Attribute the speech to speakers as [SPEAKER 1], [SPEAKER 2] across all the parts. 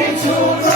[SPEAKER 1] Get your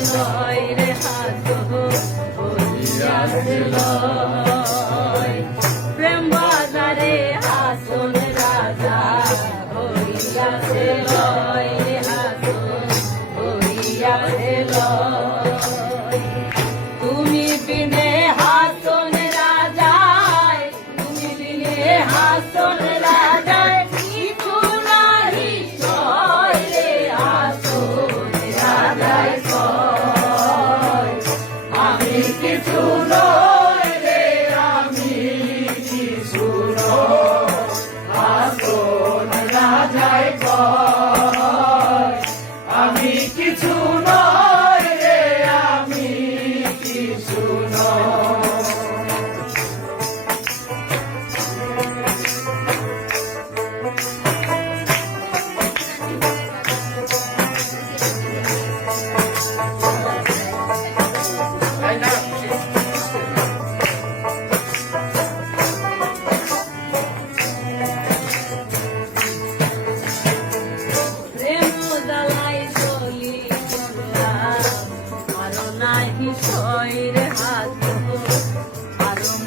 [SPEAKER 1] Lord.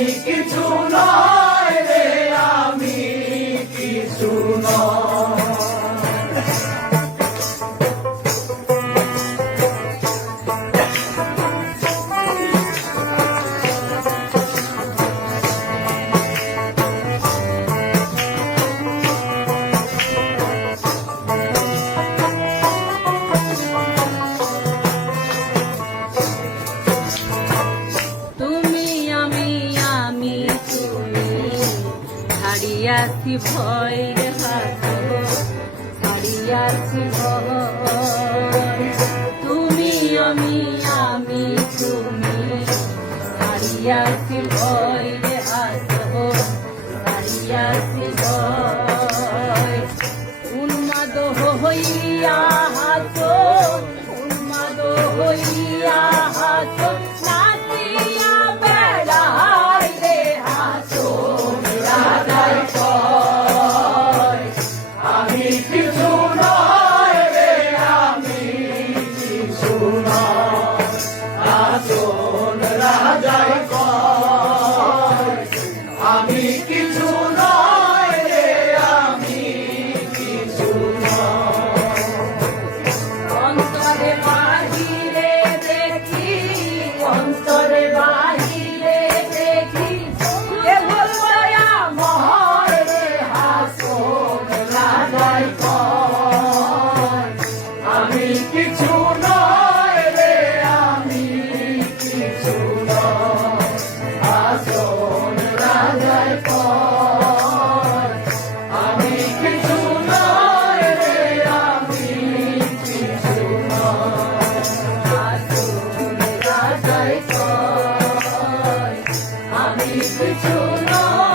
[SPEAKER 1] it's. ছাড়িয়াছি ভয় রে ছাড়িয়াছি ভয়। তুমি আমি আমি তুমি, ছাড়িয়াছি ভয় রে আসব ছাড়িয়াছি ভয়। উন্মাদ হইয়া হাত উন্মাদ হইয়া হাত Jesus. Christmas, your Lord.